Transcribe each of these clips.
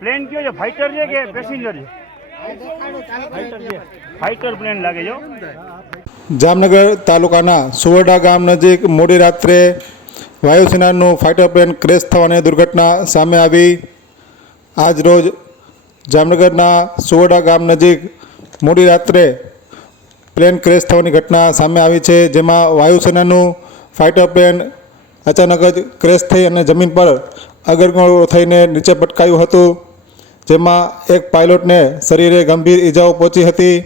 Plane કયો છે? Fighter છે કે પેસેન્જર છે? જામનગર તાલુકાના સુવરડા ગામ નજીક મોડી રાત્રે વાયુસેનાનું ફાઇટર પ્લેન ક્રેશ થવાની દુર્ઘટના સામે આવી. આજ રોજ જામનગરના સુવરડા ગામ નજીક મોડી રાત્રે પ્લેન ક્રેશ થવાની ઘટના સામે આવી છે, જેમાં વાયુસેનાનું ફાઇટર પ્લેન અચાનક જ ક્રેશ થઈ અને જમીન પર અગરગોળો થઈને નીચે પટકાયું હતું. જેમાં એક પાયલોટને શરીરે ગંભીર ઈજાઓ પહોંચી હતી.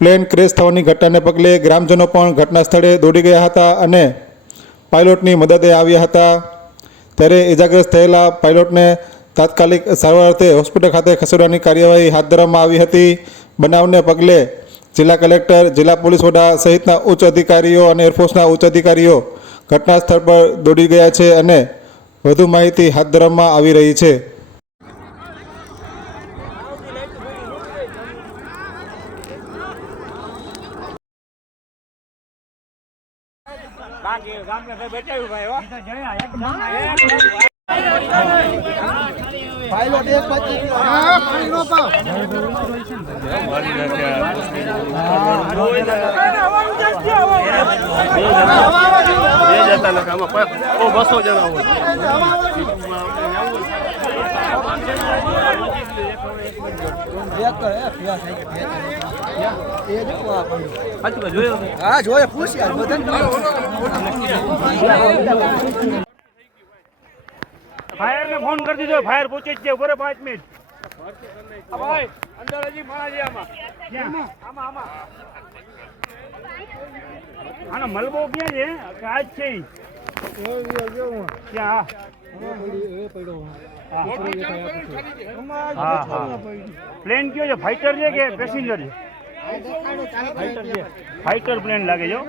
પ્લેન ક્રેશ થવાની ઘટનાને પગલે ગ્રામજનો પણ ઘટના સ્થળે દોડી ગયા હતા અને પાયલોટની મદદે આવ્યા હતા. ત્યારે ઇજાગ્રસ્ત થયેલા પાયલોટને તાત્કાલિક સારવાર અર્થે હોસ્પિટલ ખાતે ખસેડવાની કાર્યવાહી હાથ ધરવામાં આવી હતી. બનાવને પગલે જિલ્લા કલેક્ટર, જિલ્લા પોલીસ વડા સહિતના ઉચ્ચ અધિકારીઓ અને એરફોર્સના ઉચ્ચ અધિકારીઓ ઘટના સ્થળ પર દોડી ગયા છે અને વધુ માહિતી હાથ ધરવામાં આવી રહી છે. હા. જોયે પૂછ યાર બધાને ફાયર ને ફોન કરી દીધો ફાયર પહોંચી જ રહે પાંચ મિનિટ. ભાઈ અંદર હજી માણા છે આમાં આમાં. આમાં આનો મલબો ક્યાં છે? આજ છે ક્યાં? પ્લેન કયો છે? ફાઇટર છે કે પેસેન્જર છે? ફાઇટર પ્લેન લાગે હો.